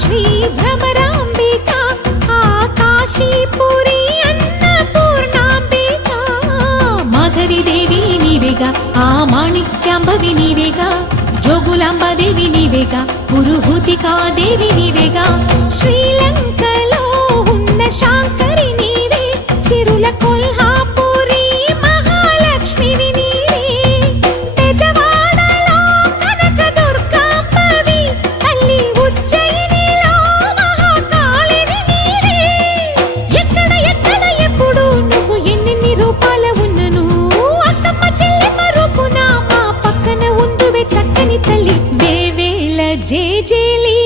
శ్రీ భ్రమరాంబిక ఆకాశీపురి అన్నపూర్ణాంబిక మాధవిదేవి నీవేగా ఆ మాణిక్యాంబవి నీవేగా జోగులాంబాదేవి నీవేగా పురుహూతికాదేవి నీవేగా శ్రీలంకలో ఉన్న శాంకరి నీవే సిరుల కొల్హాపురి మహాలక్ష్మివి నీవే బెజవాడలో కనకదుర్గాంబవి తల్లి ఉజ్జయినిలో మహాకాళివి నీవే ఎక్కడ ఎక్కడ ఎప్పుడు నువ్వు ఎన్నెన్ని రూపాల ఉన్నను అక్కమ్మ చెల్లెమ్మ రూపున మా పక్కన ఉందువే చక్కని తల్లి వేవేల జేజేలి